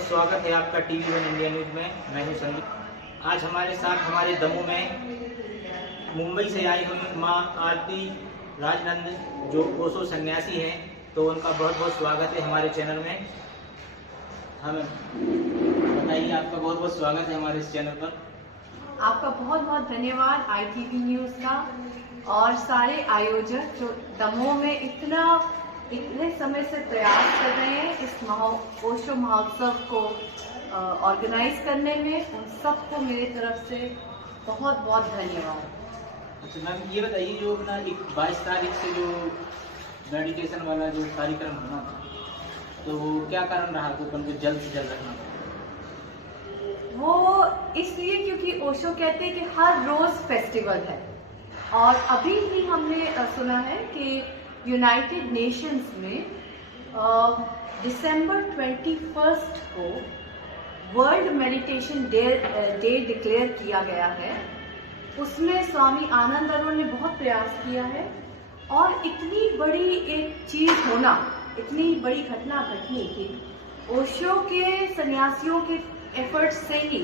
बहुत स्वागत है आपका टीवी वन इंडिया न्यूज में। मैं हूं संदीप। आज हमारे साथ हमारे दमोह में मुंबई से आई हुई माँ आरती राजनंद जो ओशो सन्यासी हैं, तो उनका बहुत बहुत स्वागत है हमारे चैनल में। हमें बताइए, आपका बहुत बहुत स्वागत है हमारे इस चैनल पर। आपका बहुत बहुत धन्यवाद ITV न्यूज़ का और सारे आयोजक जो दमोह में इतने समय से प्रयास कर रहे हैं इस ओशो महोत्सव को ऑर्गेनाइज करने में। उन सबको मेरी तरफ से बहुत बहुत धन्यवाद। अच्छा मैम, ये बताइए, जो अपना 22 तारीख से जो मेडिटेशन वाला जो कार्यक्रम होना था, तो क्या कारण रहा कूपन को जल्द से जल्द रखना? वो इसलिए क्योंकि ओशो कहते हैं कि हर रोज फेस्टिवल है, और अभी ही हमने सुना है कि यूनाइटेड नेशंस में दिसंबर 21 को वर्ल्ड मेडिटेशन डे डिक्लेयर किया गया है। उसमें स्वामी आनंद अरुण ने बहुत प्रयास किया है, और इतनी बड़ी एक चीज होना, इतनी बड़ी घटना घटनी थी ओशो के सन्यासियों के एफर्ट्स से ही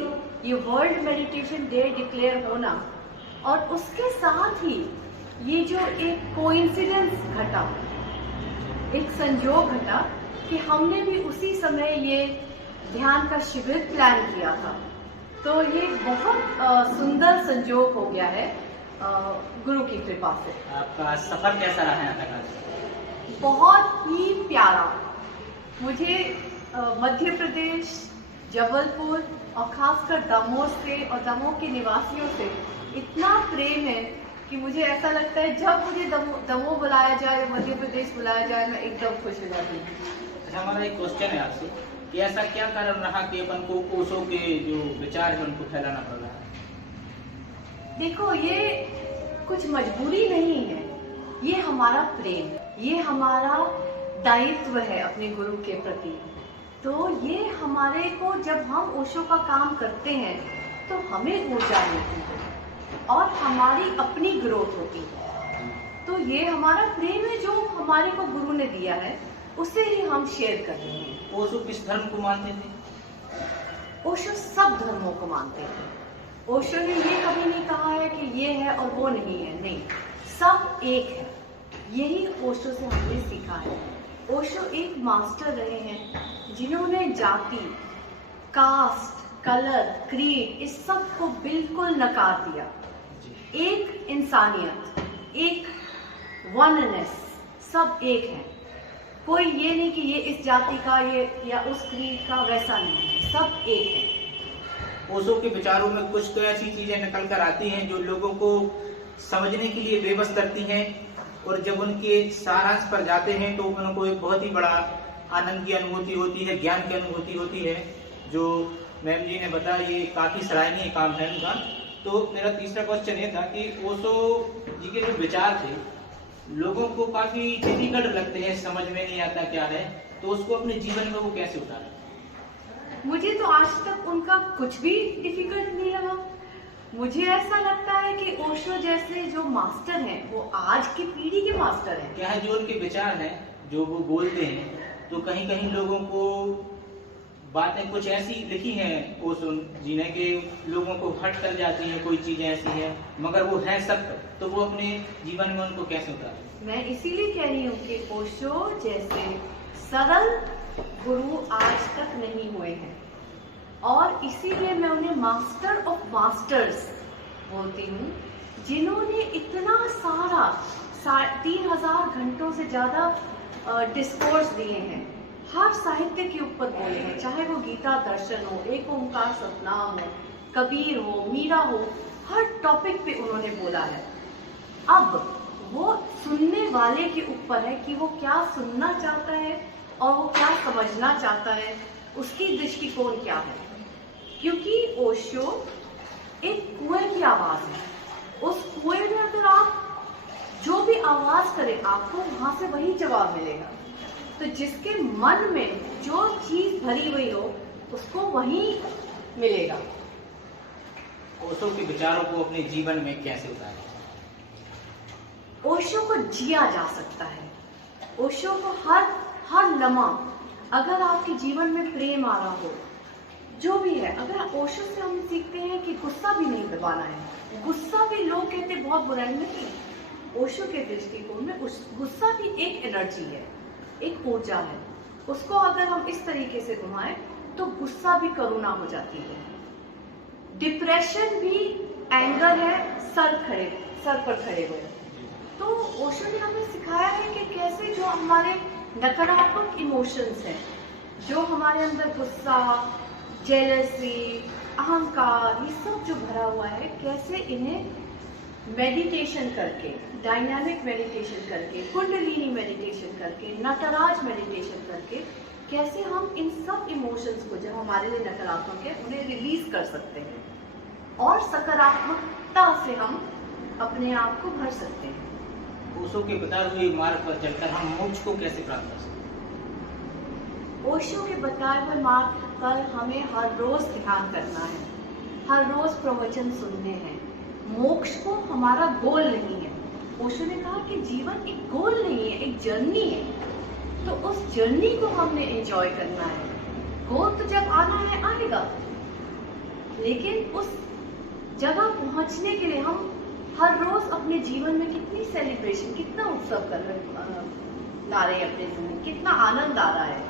ये वर्ल्ड मेडिटेशन डे डिक्लेयर होना, और उसके साथ ही ये जो एक कोइंसिडेंस घटा, एक संयोग घटा कि हमने भी उसी समय ये ध्यान का शिविर प्लान किया था। तो ये बहुत सुंदर संयोग हो गया है गुरु की कृपा से। आपका सफर कैसा रहा है यहाँ तक? बहुत ही प्यारा। मुझे मध्य प्रदेश, जबलपुर और खासकर दमोह से और दमोह के निवासियों से इतना प्रेम है कि मुझे ऐसा लगता है जब मुझे दमोह बुलाया जाए, मध्य प्रदेश बुलाया जाए, मैं एकदम खुश हो जाती हूँ। अच्छा, हमारा एक क्वेश्चन है आपसे कि ऐसा क्या कारण रहा कि अपन को ओशो के जो विचार है उनको फैलाना पड़ रहा है? देखो, ये कुछ मजबूरी नहीं है, ये हमारा प्रेम, ये हमारा दायित्व है अपने गुरु के प्रति। तो ये हमारे को, जब हम ओशो का काम करते हैं तो हमें ऊर्जा मिलती है और हमारी अपनी ग्रोथ होती है। तो ये हमारा प्रेम है जो हमारे को गुरु ने दिया है, उसे ही हम शेयर कर रहे हैं। ओशो किस धर्म को मानते थे? ओशो सब धर्मों को मानते थे। ओशो ने ये कभी नहीं कहा है कि ये है और वो नहीं है, नहीं, सब एक है। यही ओशो से हमने सीखा है। ओशो एक मास्टर रहे हैं जिन्होंने जाति, कास्ट, कलर, क्रीड, इस सब को बिल्कुल नकार दिया। एक इंसानियत, एक वननेस, सब एक है। कोई ये नहीं कि ये इस जाति का, ये या उस क्रीड का, वैसा नहीं है, सब एक है। ओशो के विचारों में कुछ तो ऐसी चीजें निकल कर आती हैं जो लोगों को समझने के लिए बेबस करती हैं, और जब उनके सारांश पर जाते हैं तो उनको एक बहुत ही बड़ा आनंद की अनुभूति होती है, ज्ञान की अनुभूति होती है। जो मैम जी ने बताया, ये काफी सराहनीय काम है उनका। तो मेरा तीसरा क्वेश्चन ये था कि ओशो जी के जो विचार थे लोगों को काफी डिफिकल्ट लगते हैं, समझ में नहीं आता क्या है, तो उसको अपने जीवन में वो कैसे उतारे? मुझे तो आज तक उनका कुछ भी डिफिकल्ट नहीं लगा। मुझे ऐसा लगता है कि ओशो जैसे जो मास्टर हैं वो आज की पीढ़ी के मास्टर हैं। क्या है, जो उनके विचार हैं, जो वो बोलते हैं, तो कहीं कहीं लोगों को बातें कुछ ऐसी लिखी हैं ओशो जी ने कि लोगों को हट कर जाती हैं, कोई चीजें ऐसी हैं, मगर वो है सत्य, तो वो अपने जीवन में उनको कैसे उतारे? मैं इसीलिए कह रही हूँ कि ओशो जैसे सरल गुरु आज तक नहीं हुए हैं, और इसीलिए मैं उन्हें मास्टर ऑफ मास्टर्स बोलती हूँ, जिन्होंने इतना सारा 3000 घंटों से ज्यादा डिस्कोर्स दिए हैं, हर साहित्य के ऊपर बोले हैं, चाहे वो गीता दर्शन हो, एक ओंकार सतनाम हो, कबीर हो, मीरा हो, हर टॉपिक पे उन्होंने बोला है। अब वो सुनने वाले के ऊपर है कि वो क्या सुनना चाहता है और वो क्या समझना चाहता है, उसकी दृष्टिकोण क्या है। क्योंकि ओशो एक कुएं की आवाज है। उस कुएं में अगर आप जो भी आवाज करें, आपको वहां से वही जवाब मिलेगा। तो जिसके मन में जो चीज भरी हुई हो उसको वही मिलेगा। ओशो के विचारों को अपने जीवन में कैसे उतारें? ओशो को जिया जा सकता है। ओशो को हर लम्हा अगर आपके जीवन में प्रेम आ रहा हो, जो भी है, अगर ओशो से हम सीखते हैं कि गुस्सा भी नहीं दबाना है। गुस्सा भी लोग कहते हैं बहुत बुराई नहीं, ओशो के दृष्टिकोण में गुस्सा भी एक एनर्जी है, एक ऊर्जा है। उसको अगर हम इस तरीके से घुमाएं तो गुस्सा भी करुणा हो जाती है। डिप्रेशन भी एंगर है, सर पर खड़े हुए। तो ओशो ने हमें सिखाया है कि कैसे जो हमारे नकारात्मक इमोशंस हैं, जो हमारे अंदर गुस्सा, जेलसी, अहंकार, ये सब जो भरा हुआ है, कैसे इन्हें मेडिटेशन करके, डायनामिक मेडिटेशन करके, कुंडलिनी मेडिटेशन करके, नटराज मेडिटेशन करके, कैसे हम इन सब इमोशंस को जो हमारे लिए नकारात्मक है उन्हें रिलीज कर सकते हैं और सकारात्मकता से हम अपने आप को भर सकते हैं। ओशो के बताए हुए मार्ग पर चलकर हम मोक्ष को कैसे प्राप्त कर सकते? ओशो के बताए हुए मार्ग पर हमें हर रोज ध्यान करना है, हर रोज प्रवचन सुनने हैं। मोक्ष को हमारा गोल नहीं है। ओशो ने कहा कि जीवन एक गोल नहीं है, एक जर्नी है। तो उस जर्नी को हमने एंजॉय करना है। गोल तो जब आना है आएगा, लेकिन उस जगह पहुंचने के लिए हम हर रोज अपने जीवन में कितनी सेलिब्रेशन, कितना उत्सव ला रहे हैं अपने जीवन, कितना आनंद आ रहा है।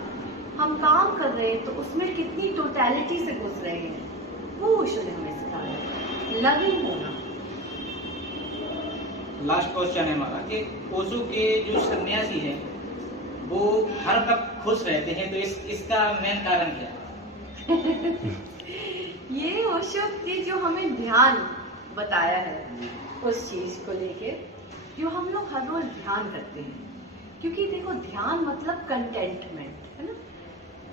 हम काम कर रहे हैं तो उसमें कितनी टोटलिटी से घुस रहे हैं, वो ओशो ने हमें सिखाया। लगी होना। लास्ट क्वेश्चन है हमारा कि ओशो के जो सन्यासी हैं वो हर वक्त खुश रहते हैं, तो इसका मेन कारण क्या है? ये ओशो ने जो हमें ध्यान बताया है उस चीज को लेके, जो हम लोग हर रोज ध्यान करते हैं, क्योंकि देखो ध्यान मतलब कंटेंटमेंट है ना,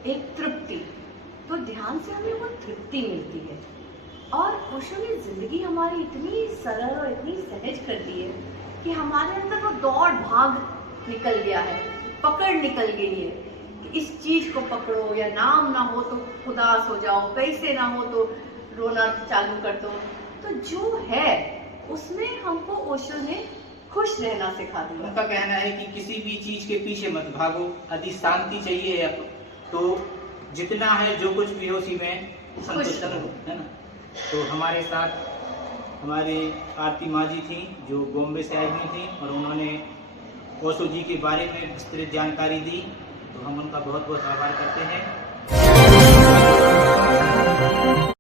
एक तृप्ति। तो ध्यान से हमें वो तृप्ति मिलती है। और ओशो ने जिंदगी हमारी इतनी सरल और इतनी सहज कर दी है कि हमारे अंदर वो दौड़ भाग निकल गया है, पकड़ निकल गई है कि इस चीज को पकड़ो, या नाम ना हो तो उदास हो जाओ, पैसे ना हो तो रोना चालू कर दो। तो जो है उसमें हमको ओशो ने खुश रहना सिखा दिया। उनका कहना है कि किसी भी चीज के पीछे मत भागो, यदि शांति चाहिए तो जितना है जो कुछ भी हो उसी में संतुष्ट रहो, है ना। तो हमारे साथ हमारी आरती माँ जी थी जो बॉम्बे से आई हुई थी, और उन्होंने ओशो जी के बारे में विस्तृत जानकारी दी, तो हम उनका बहुत बहुत आभार करते हैं।